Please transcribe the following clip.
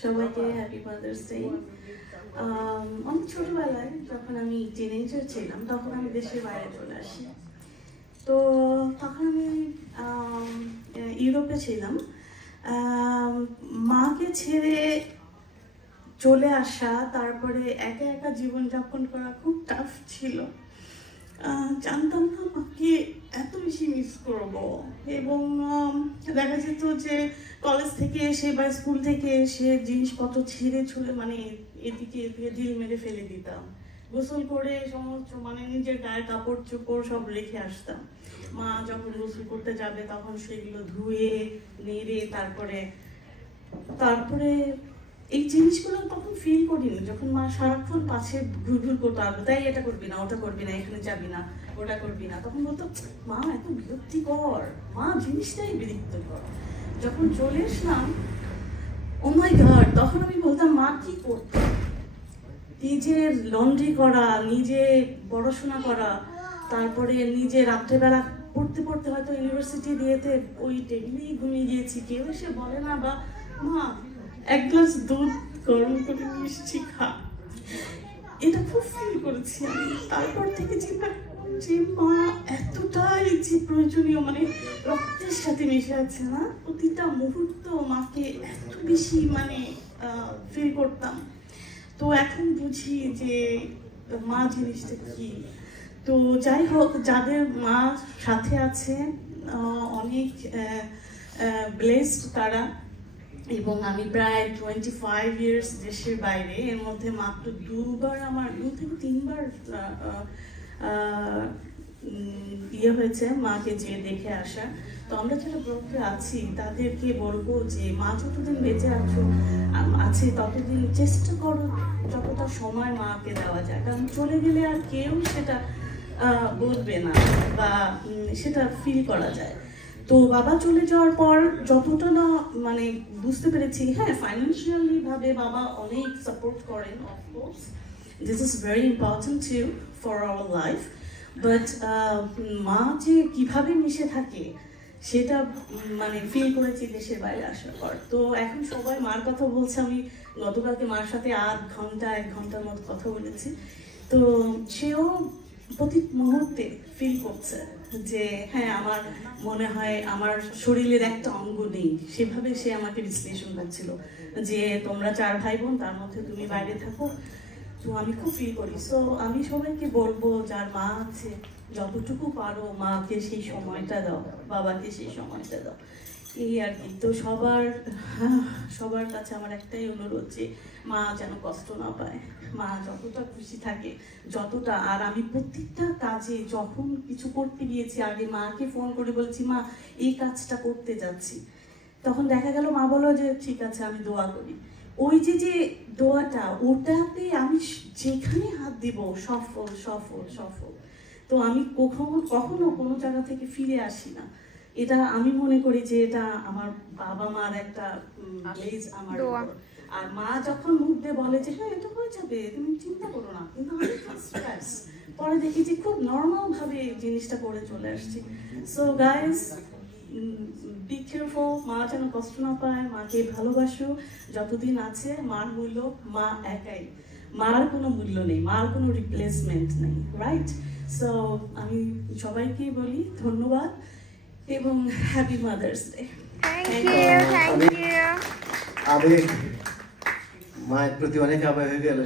সবাইকে happy mother's day. অনেক ছোটবেলায় যখন আমি টিনেজার ছিলাম তখন আমি দেশের বাইরে চলে আসি। তো তখন আমি ইউরোপে ছিলাম। মাকে ছেড়ে চলে আসা, তারপরে একা একা জীবনযাপন করা খুব টাফ ছিল। জানতাম না মাকে এত বেশি মিস করব, এবং দেখা যেত যে কলেজ থেকে এসে বা স্কুল থেকে এসে জিনিসপত্র ছিঁড়ে ছুঁড়ে মানে এদিকে এদিকে ঢিল মেরে ফেলে দিতাম। গোসল করে সমস্ত মানে নিজের গায়ে কাপড় চোপড় সব রেখে আসতাম। মা যখন গোসল করতে যাবে তখন সেগুলো ধুয়ে নেড়ে তারপরে এই জিনিসগুলো তখন ফিল করিনি। যখন মা সারাক্ষণ পাশে ঘুর করতো, আর তাই এটা করবি না, ওটা করবি না, এখানে যাবি না, ওটা করবি না, তখন বলতো মা এত বিরক্তিকর, মা জিনিসটাই বিরক্তিকর। যখন চলে আসলাম ও মাই গড, তখন আমি বলতাম মা কি করতো, নিজের লন্ড্রি করা, নিজে পড়াশোনা করা, তারপরে নিজে রাত্রেবেলা পড়তে পড়তে হয়তো ইউনিভার্সিটি দিয়েতে ওই টেবিলেই ঘুমিয়ে গিয়েছি, কেউ এসে বলে না বা মা এক গ্লাস দুধ গরম করে মিষ্টি খা। এটা খুব ফিল করেছি আমি। তারপর থেকে চিন্তা যে মা এতটাই যে প্রয়োজনীয়, মানে রক্তের সাথে মিশে আছে না, প্রতিটা মুহূর্ত মাকে এত বেশি মানে ফিল করতাম। তো এখন বুঝি যে মা জিনিসটা কি। তো যাই হোক, যাদের মা সাথে আছে অনেক ব্লেসড তারা। এবং আমি প্রায় 25 ইয়ার্স দেশের বাইরে, এর মধ্যে মাত্র 2 থেকে 3 বার ইয়ে হয়েছে মাকে যে দেখে আসা। তো আমরা যারা ব্লকে আছি তাদেরকে বলবো যে মা যতদিন বেঁচে আছে ততদিন চেষ্টা করো যতটা সময় মাকে দেওয়া যায়, কারণ চলে গেলে আর কেউ সেটা বলবে না বা সেটা ফিল করা যায়। তো বাবা চলে যাওয়ার পর যতটা না মানে বুঝতে পেরেছি, হ্যাঁ ফাইন্যান্সিয়ালি ভাবে বাবা অনেক সাপোর্ট করেন, of course this is very important to for our life, but মা যে কিভাবে মিশে থাকে সেটা মানে ফিল করেছি দেশের বাইরে আসার পর। তো এখন সবাই মার কথা বলছে, আমি গতকালকে মার সাথে 1 ঘন্টার মতো কথা বলেছি। তো সেও প্রতি মুহূর্তে ফিল করছে যে হ্যাঁ আমার মনে হয় আমার শরীরের একটা অঙ্গ নেই, সেভাবে সে আমাকে বিশ্লেষণ করছিল যে তোমরা 4 ভাই বোন, তার মধ্যে তুমি বাইরে থাকো। তো আমি খুব ফিল করি। সো আমি সবাইকে বলবো যার মা আছে যতটুকু পারো মাকে সেই সময়টা দাও, বাবাকে সেই সময়টা দাও, এই আর কি। তো সবার কাছে আমার একটাই অনুরোধ যে মা যেন কষ্ট না পায়, মা যতটা খুশি থাকে যতটা। আর আমি প্রত্যেকটা কাজে যখন কিছু করতে গিয়েছি আগে মাকে ফোন করে বলেছি মা এই কাজটা করতে যাচ্ছি, তখন দেখা গেল মা বললো যে ঠিক আছে আমি দোয়া করি। ওই যে দোয়াটা, ওটাতে আমি যেখানে হাত দিব সফল সফল সফল। তো আমি কখনো কোনো জায়গা থেকে ফিরে আসি না। এটা আমি মনে করি যে এটা আমার বাবা মার একটা ব্লেজ আমার উপর। আর মা যখন মুখ দিয়ে বলে যে হ্যাঁ এটা হয়ে যাবে, তুমি চিন্তা করো না, কিন্তু আমি পরে দেখি যে খুব নর্মাল ভাবে জিনিসটা করে চলে আসছি। সো গাইস, বি কেয়ারফুল, মা যেন কষ্ট না পায়, মাকে ভালোবাসো যতদিন আছে। মার মূল্য মা একাই, মার কোনো মূল্য নেই, মার কোনো রিপ্লেসমেন্ট নেই, রাইট? সো আমি সবাইকে বলি ধন্যবাদ এবং happy mother's day. Thank you. আবেগ মায়ের প্রতি অনেক আবেগ হয়ে গেল।